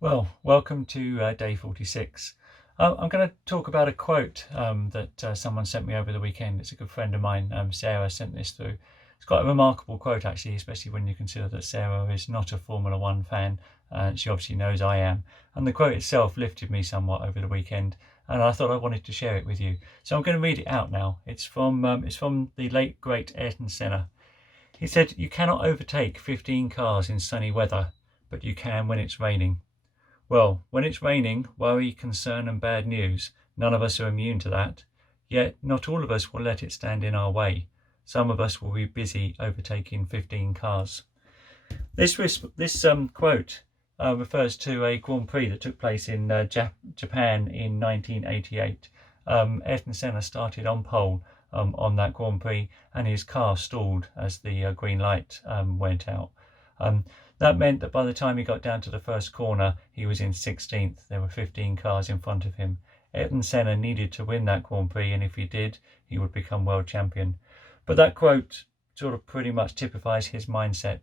Well, welcome to day 46. I'm going to talk about a quote that someone sent me over the weekend. It's a good friend of mine, Sarah, sent this through. It's quite a remarkable quote, actually, especially when you consider that Sarah is not a Formula One fan. She obviously knows I am. And the quote itself lifted me somewhat over the weekend, and I thought I wanted to share it with you. So I'm going to read it out now. It's from the late, great Ayrton Senna. He said, "You cannot overtake 15 cars in sunny weather, but you can when it's raining." Well, when it's raining, worry, concern and bad news, none of us are immune to that. Yet not all of us will let it stand in our way. Some of us will be busy overtaking 15 cars. This quote refers to a Grand Prix that took place in Japan in 1988. Ayrton Senna started on pole on that Grand Prix, and his car stalled as the green light went out. That meant that by the time he got down to the first corner, he was in 16th. There were 15 cars in front of him. Ayrton Senna needed to win that Grand Prix, and if he did, he would become world champion. But that quote sort of pretty much typifies his mindset,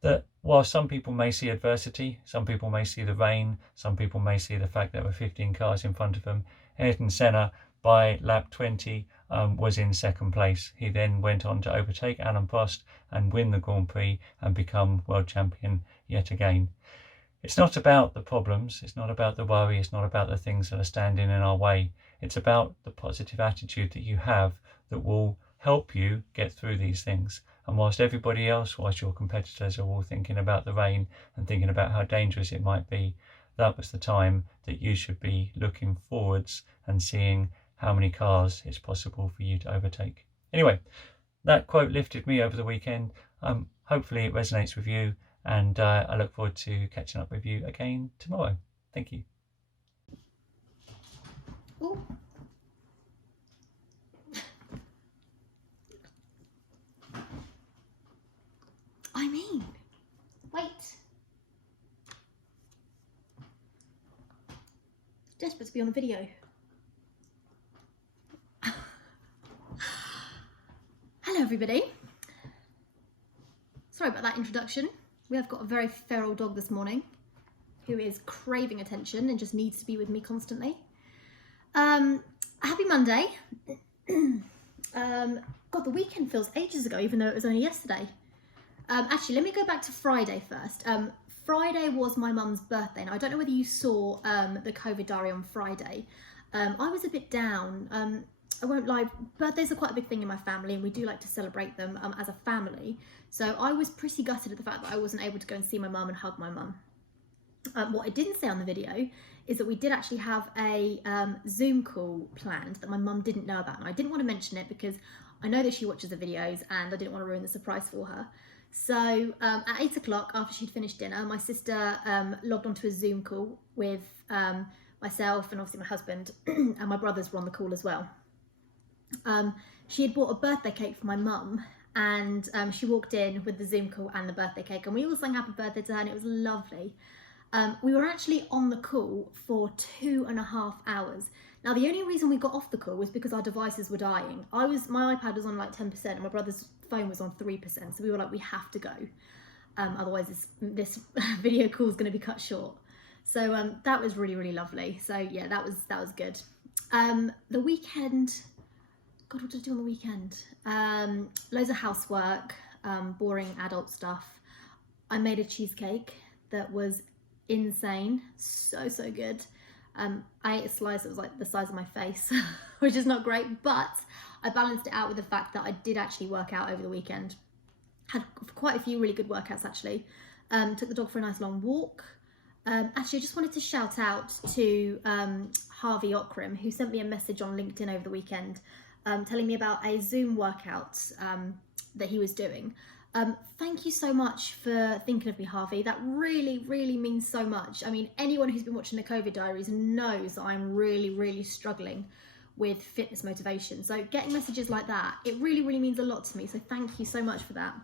that while some people may see adversity, some people may see the rain, some people may see the fact that there were 15 cars in front of him, Ayrton Senna, by lap 20, was in second place. He then went on to overtake Alain Prost and win the Grand Prix and become world champion yet again. It's not about the problems, it's not about the worry, it's not about the things that are standing in our way. It's about the positive attitude that you have that will help you get through these things. And whilst everybody else, whilst your competitors are all thinking about the rain and thinking about how dangerous it might be, that was the time that you should be looking forwards and seeing how many cars it's possible for you to overtake. Anyway, that quote lifted me over the weekend. Hopefully it resonates with you, and I look forward to catching up with you again tomorrow. Thank you. Ooh. Wait. Desperate to be on the video. Hello everybody. Sorry about that introduction. We have got a very feral dog this morning who is craving attention and just needs to be with me constantly. Happy Monday. God, the weekend feels ages ago, even though it was only yesterday. Actually, let me go back to Friday first. Friday was my mum's birthday. Now, I don't know whether you saw the COVID diary on Friday. I was a bit down. I won't lie, birthdays are quite a big thing in my family, and we do like to celebrate them as a family. So I was pretty gutted at the fact that I wasn't able to go and see my mum and hug my mum. What I didn't say on the video is that we did actually have a Zoom call planned that my mum didn't know about. And I didn't want to mention it because I know that she watches the videos and I didn't want to ruin the surprise for her. So at 8 o'clock, after she'd finished dinner, my sister logged onto a Zoom call with myself and obviously my husband, and my brothers were on the call as well. She had bought a birthday cake for my mum, and she walked in with the Zoom call and the birthday cake, and we all sang happy birthday to her, and it was lovely. We were actually on the call for 2.5 hours. Now, the only reason we got off the call was because our devices were dying. My iPad was on like 10% and my brother's phone was on 3%. So we were like, we have to go. Otherwise this video call is going to be cut short. So that was really, really lovely. So yeah, that was good. The weekend, God, what did I do on the weekend? Loads of housework, boring adult stuff. I made a cheesecake that was insane, so good. I ate a slice that was like the size of my face, which is not great, but I balanced it out with the fact that I did actually work out over the weekend. Had quite a few really good workouts actually. Took the dog for a nice long walk. Actually, I just wanted to shout out to Harvey Okrim, who sent me a message on LinkedIn over the weekend telling me about a Zoom workout that he was doing. Thank you so much for thinking of me, Harvey. That really, really means so much. I mean, anyone who's been watching the COVID Diaries knows that I'm really, really struggling with fitness motivation. So getting messages like that, it really, really means a lot to me. So thank you so much for that.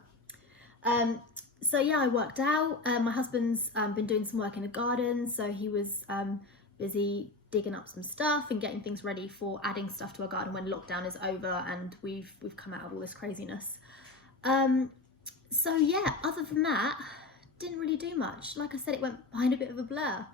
So yeah, I worked out. My husband's been doing some work in the garden, so he was busy digging up some stuff and getting things ready for adding stuff to our garden when lockdown is over and we've come out of all this craziness. So yeah, other than that, didn't really do much. Like I said, it went behind a bit of a blur.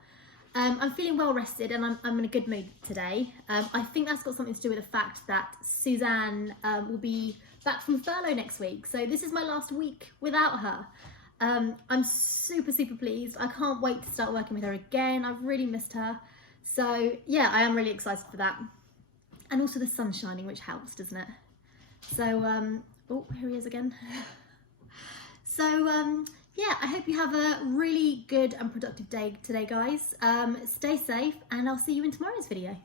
I'm feeling well rested and I'm in a good mood today. I think that's got something to do with the fact that Suzanne will be back from furlough next week. So this is my last week without her. I'm super pleased. I can't wait to start working with her again. I've really missed her. So yeah, I am really excited for that. And also the sun's shining, which helps, doesn't it? So, oh, here he is again. So, yeah, I hope you have a really good and productive day today, guys. Stay safe, and I'll see you in tomorrow's video.